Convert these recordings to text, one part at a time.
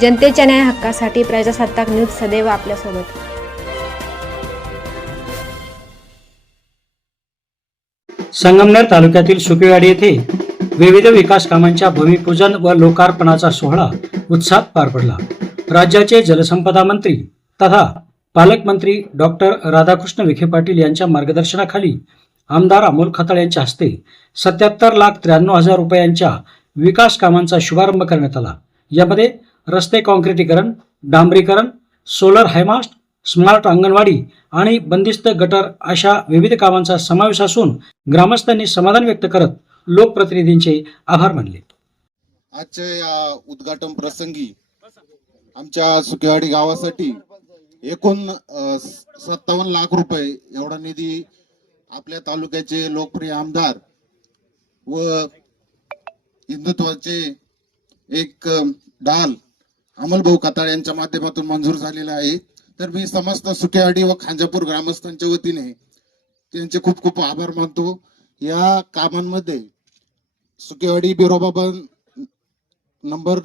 जनतेच्या न्याय हक्कासाठी प्रजासत्ताक न्यूज सदैव आपल्यासोबत. संगमनेर तालुक्यातील सुकेवाडी येथे विविध विकास कामांच्या भूमिपूजन व लोकार्पणाचा सोहळा उत्साहात पार पडला. राज्याचे जलसंपदा मंत्री तथा पालकमंत्री डॉक्टर राधाकृष्ण विखे पाटील यांच्या मार्गदर्शनाखाली आमदार अमोल खताळ यांच्या हस्ते 77,93,000 रुपयांच्या विकास कामांचा शुभारंभ करण्यात आला. यामध्ये रस्ते काँक्रिटीकरण, डांबरीकरण, सोलर हायमास्ट, स्मार्ट अंगणवाडी आणि बंदिस्त गटर अशा विविध कामांचा समावेश असून ग्रामस्थांनी समाधान व्यक्त करत लोकप्रतिनिधींचे आभार मानले. आजच्या या उद्घाटन प्रसंगी आमच्या सुकेवाडी गावासाठी एकूण 57 लाख रुपये एवढा निधी आपल्या तालुक्याचे लोकप्रिय आमदार व हिंदुत्वाचे एक ढाल अमोलभाऊ खताळ यांच्या माध्यमातून मंजूर झालेला आहे. तर मी समस्त सुकेवाडी व खांजापूर ग्रामस्थांच्या वतीने त्यांचे खूप खूप आभार मानतो. या कामांमध्ये सुकेवाडी बिरोबाबा नंबर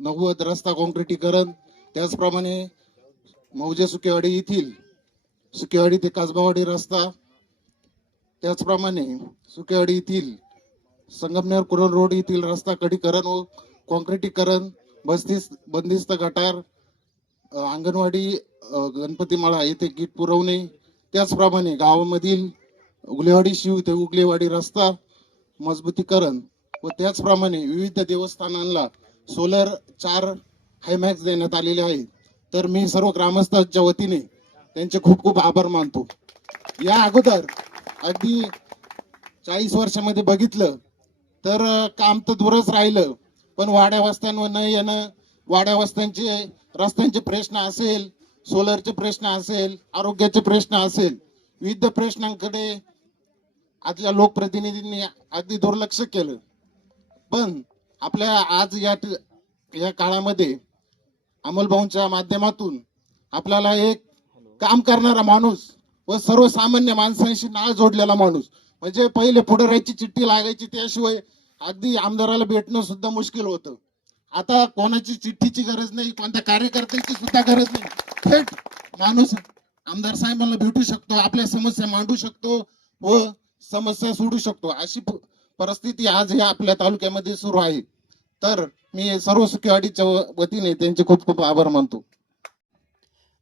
90 रस्ता काँक्रिटीकरण, त्याचप्रमाणे मौजे सुकेवाडी येथील सुकेवाडी ते कसबावाडी रस्ता, त्याचप्रमाणे सुकेवाडी येथील संगमनेर कुरण रोड येथील रस्ता कडीकरण व काँक्रिटीकरण, बंदिस्त गटार, अंगणवाडी, गणपती माळा येथे किट पुरवणे, त्याचप्रमाणे गावामधील उगलेवाडी शिव ते उगलेवाडी रस्ता मजबूतीकरण व त्याचप्रमाणे विविध देवस्थानांना सोलर 4 हायमॅक्स देण्यात आलेले आहेत. तर मी सर्व ग्रामस्थांच्या वतीने त्यांचे खूप खूप आभार मानतो. या अगोदर अगदी 40 वर्षामध्ये बघितलं तर काम तर दूरच राहिलं, पण वाड्या वस्त्यांवर न येणं, वाड्या वस्त्यांचे रस्त्यांचे प्रश्न असेल, सोलरचे प्रश्न असेल, आरोग्याचे प्रश्न असेल, विविध प्रश्नांकडे आजच्या लोकप्रतिनिधींनी अगदी दुर्लक्ष केलं. पण आपल्या आज या काळामध्ये अमोलभाऊंच्या माध्यमातून आपल्याला एक काम करणारा माणूस व सर्वसामान्य माणसांशी नाळ जोडलेला माणूस, म्हणजे पहिले पुढे राहायची चिठ्ठी लागायची, त्याशिवाय अगदी आमदाराला भेटणं सुद्धा मुश्किल होतं. आता कोणाची चिठ्ठीची गरज नाही, कोणत्या कार्यकर्त्याची सुद्धा गरज नाही, थेट माणूस आमदार साहेबांना भेटू शकतो, आपल्या समस्या मांडू शकतो व समस्या सोडू शकतो. अशी परिस्थिती आज या आपल्या तालुक्यामध्ये सुरू आहे. तर मी सर्व सुकेवाडीच्या वतीने त्यांचे खूप खूप आभार मानतो.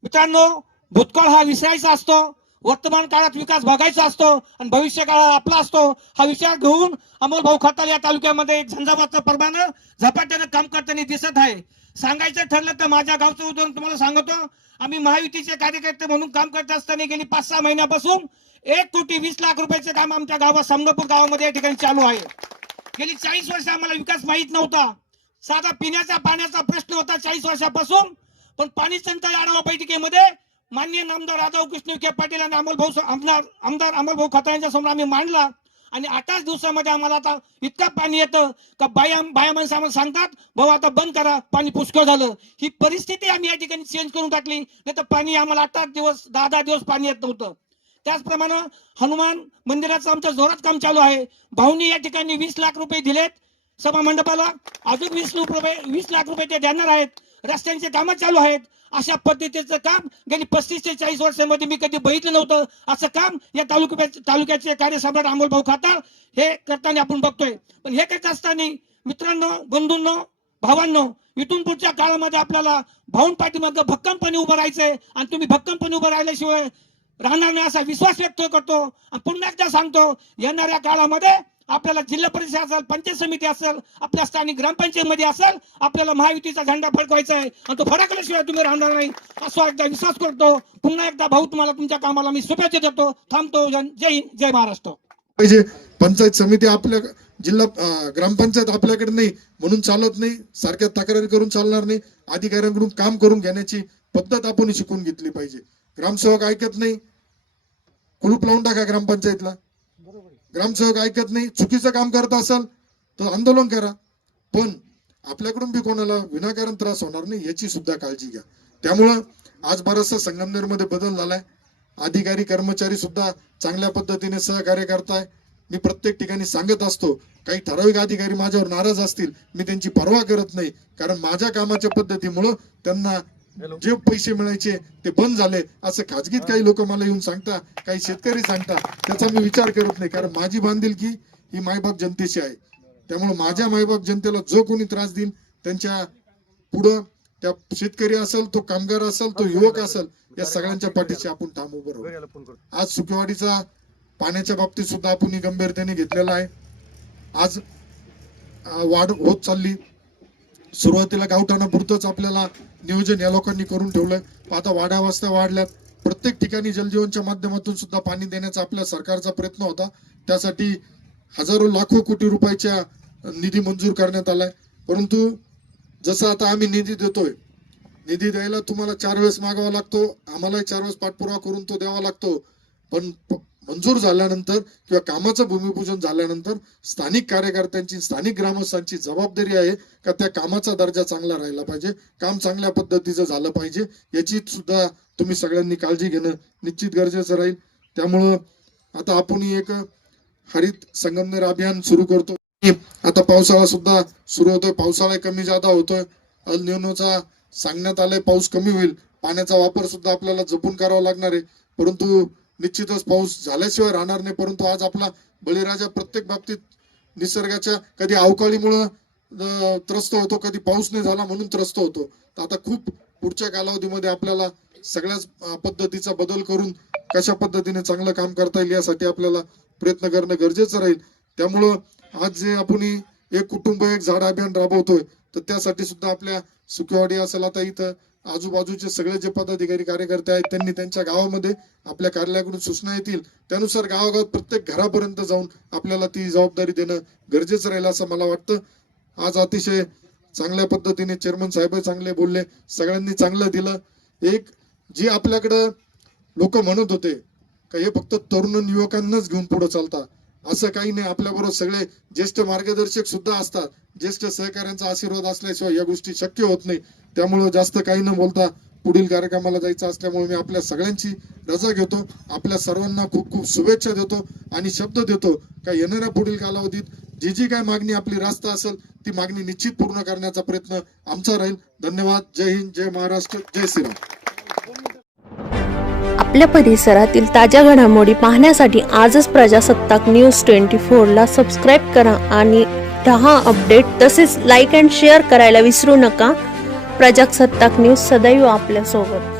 मित्रांनो, भूतकाळ हा विसरायचा असतो, वर्तमान काळात विकास बघायचा असतो आणि भविष्य काळात आपला असतो. हा विचार घेऊन अमोलभाऊ खताळ या तालुक्यामध्ये एक झंझावातचं प्रमाणे झपाट्यानं काम करताना दिसत आहे. सांगायचं ठरलं तर माझ्या गावचं उदाहरण तुम्हाला सांगतो. आम्ही महायुतीचे कार्यकर्ते म्हणून काम करत असताना गेली 5-6 महिन्यापासून 1,20,00,000 रुपयाचे काम आमच्या गावात संगमपूर गावामध्ये या ठिकाणी चालू आहे. गेली 40 वर्ष आम्हाला विकास माहीत नव्हता. साधा पिण्याचा पाण्याचा प्रश्न होता 40 वर्षापासून. पण पाणी टंचाई आढावा बैठकीमध्ये माननीय नामदार राधाकृष्ण विखे पाटील आणि आमदार अमोलभाऊ खताळ यांच्या समोर आम्ही मांडला आणि 8 दिवसामध्ये आम्हाला आता इतकं पाणी येतं का बाया माणसं आम्हाला सांगतात, भाऊ आता बंद करा, पाणी पुष्कळ झालं. ही परिस्थिती आम्ही या ठिकाणी चेंज करून टाकली. नाही तर पाणी आम्हाला 8 दिवस 10 दिवस पाणी येत नव्हतं. त्याचप्रमाणे हनुमान मंदिराचं आमच्या जोरात काम चालू आहे. भाऊनी या ठिकाणी 20 लाख रुपये दिलेत सभा मंडपाला, अजून 20 लाख रुपये ते देणार आहेत. रस्त्यांचे कामं चालू आहेत. अशा पद्धतीचं काम गेली 35 ते 40 वर्षांमध्ये मी कधी बघितलं नव्हतं. असं काम या तालुक्याचे कार्यसम्राट अमोलभाऊ खताळ हे करताना आपण बघतोय. पण हे करत असताना मित्रांनो, बंधूंनो, भावांनो, इथून पुढच्या काळामध्ये आपल्याला भाऊन पाठीमागं भक्कमपणे उभं राहायचंय आणि तुम्ही भक्कमपणे उभं राहिल्याशिवाय राहणार नाही असा विश्वास व्यक्त करतो. आणि पुन्हा एकदा सांगतो, येणाऱ्या काळामध्ये आपल्याला जिल्हा परिषद असेल, पंचायत समिती असेल, आपल्या स्थानिक ग्रामपंचायतीमध्ये असेल, आपल्याला महायुतीचा झेंडा फडकवायचा आहे आणि तो फडकल्याशिवाय तुम्ही राहणार नाही असा एकदा विश्वास करतो. पुन्हा एकदा भाऊ तुम्हाला तुमच्या कामाला मी शुभेच्छा देतो. थांबतो. जय हिंद, जय महाराष्ट्र. पाहिजे पंचायत समिती आपल्या जिल्हा ग्रामपंचायत आपल्याकडे नाही म्हणून चालत नाही, सारख्या तक्रारी करून चालणार नाही. अधिकाऱ्यांकडून काम करून घेण्याची पद्धत आपण शिकून घेतली पाहिजे. ग्रामसेवक ऐकत नाही, कुलूप लावून टाका ग्रामपंचायतला. ग्रामसेवक ऐकत नाही, चुकीचं काम करत असाल तर आंदोलन करा, पण आपल्याकडून बी कोणाला विनाकारण त्रास होणार नाही याची सुद्धा काळजी घ्या. त्यामुळं आज बराचसा संगमनेर मध्ये बदल झालाय. अधिकारी कर्मचारी सुद्धा चांगल्या पद्धतीने सहकार्य करताय. मी प्रत्येक ठिकाणी सांगत असतो. काही ठराविक अधिकारी माझ्यावर नाराज असतील, मी त्यांची पर्वा करत नाही, कारण माझ्या कामाच्या पद्धतीमुळं त्यांना जे पैसे मिळायचे ते बंद झाले असं खाजगीत काही लोक मला येऊन सांगता, काही शेतकरी सांगता, त्याचा मी विचार करत नाही. कारण माझी बांधिलकी ही मायबाप जनतेशी आहे. त्यामुळे माझ्या मायबाप जनतेला जो कोणी त्रास देईल त्यांच्या पुढं, त्या शेतकरी असेल, तो कामगार असेल, तो युवक असेल, या सगळ्यांच्या पाठीशी आपण ठाम उभं राहू. आज सुकेवाडीचा पाण्याच्या बाबतीत सुद्धा आपण गंभीरतेने घेतलेला आहे. आज वाढ होत चालली. सुरुवातीला गावठाणापुरतंच आपल्याला नियोजन या लोकांनी करून ठेवलंय. आता वाड्या वस्त्या वाढल्यात. प्रत्येक ठिकाणी जलजीवनच्या माध्यमातून सुद्धा पाणी देण्याचा आपल्या सरकारचा प्रयत्न होता. त्यासाठी हजारो लाखो कोटी रुपयाच्या निधी मंजूर करण्यात आलाय. परंतु जसं आता आम्ही निधी देतोय, निधी द्यायला तुम्हाला 4 वेळेस मागावा लागतो, आम्हालाही 4 वेळेस पाठपुरावा करून तो द्यावा लागतो. पण मंजूर झाल्यानंतर किंवा कामाचं भूमिपूजन झाल्यानंतर स्थानिक कार्यकर्त्यांची, स्थानिक ग्रामस्थांची जबाबदारी आहे का त्या कामाचा दर्जा चांगला राहिला पाहिजे, काम चांगल्या पद्धतीचं झालं पाहिजे, याची सुद्धा तुम्ही सगळ्यांनी काळजी घेणं निश्चित गरजेचं राहील. त्यामुळं आता आपण एक हरित संगमनेर अभियान सुरू करतो. आता पावसाळा सुद्धा सुरू होतोय. पावसाळा कमी जादा होतोय. अल निनोचा सांगण्यात आलंय, पाऊस कमी होईल. पाण्याचा वापर सुद्धा आपल्याला जपून करावा लागणार आहे. परंतु निश्चितच पाऊस झाल्याशिवाय राहणार नाही. परंतु आज आपला बळीराजा प्रत्येक बाबतीत निसर्गाच्या कधी अवकाळीमुळं त्रस्त होतो, कधी पाऊस नाही झाला म्हणून त्रस्त होतो. तर आता खूप पुढच्या कालावधीमध्ये आपल्याला सगळ्याच पद्धतीचा बदल करून कशा पद्धतीने चांगलं काम करता येईल यासाठी आपल्याला प्रयत्न करणं गरजेचं राहील. त्यामुळं आज जे आपण एक कुटुंब एक झाड अभियान राबवतोय, तर त्यासाठी सुद्धा आपल्या सुकेवाडी असेल, आता इथं आजूबाजूचे सगळे जे पदाधिकारी कार्यकर्ते आहेत त्यांनी त्यांच्या गावामध्ये आपल्या कार्यालयाकडून सूचना येतील त्यानुसार गावागावात प्रत्येक घरापर्यंत जाऊन आपल्याला ती जबाबदारी देणं गरजेचं राहील असं मला वाटतं. आज अतिशय चांगल्या पद्धतीने चेअरमन साहेब चांगले बोलले, सगळ्यांनी चांगलं दिलं. एक जे आपल्याकडं लोक म्हणत होते का हे फक्त तरुण युवकांनाच घेऊन पुढे चालतात, असं काही नाही. आपल्याबरोबर सगळे ज्येष्ठ मार्गदर्शक सुद्धा असतात. ज्येष्ठ सहकाऱ्यांचा आशीर्वाद असल्याशिवाय या गोष्टी शक्य होत नाही. त्यामुळे जास्त काही न बोलता पुढील कार्यक्रमाला जायचं असल्यामुळे मी आपल्या सगळ्यांची रजा घेतो. आपल्या सर्वांना खूप खूप शुभेच्छा देतो आणि शब्द देतो का येणाऱ्या पुढील कालावधीत जी काय मागणी आपली रास्त असेल ती मागणी निश्चित पूर्ण करण्याचा प्रयत्न आमचा राहील. धन्यवाद. जय हिंद, जय महाराष्ट्र, जय श्रीराम. आपल्या परिसरातील ताज्या घडामोडी पाहण्यासाठी आजच प्रजासत्ताक न्यूज 24 सबस्क्राईब करा आणि 10 अपडेट तसेच लाईक अँड शेअर करायला विसरू नका. प्रजासत्ताक न्यूज सदैव आपल्यासोबत.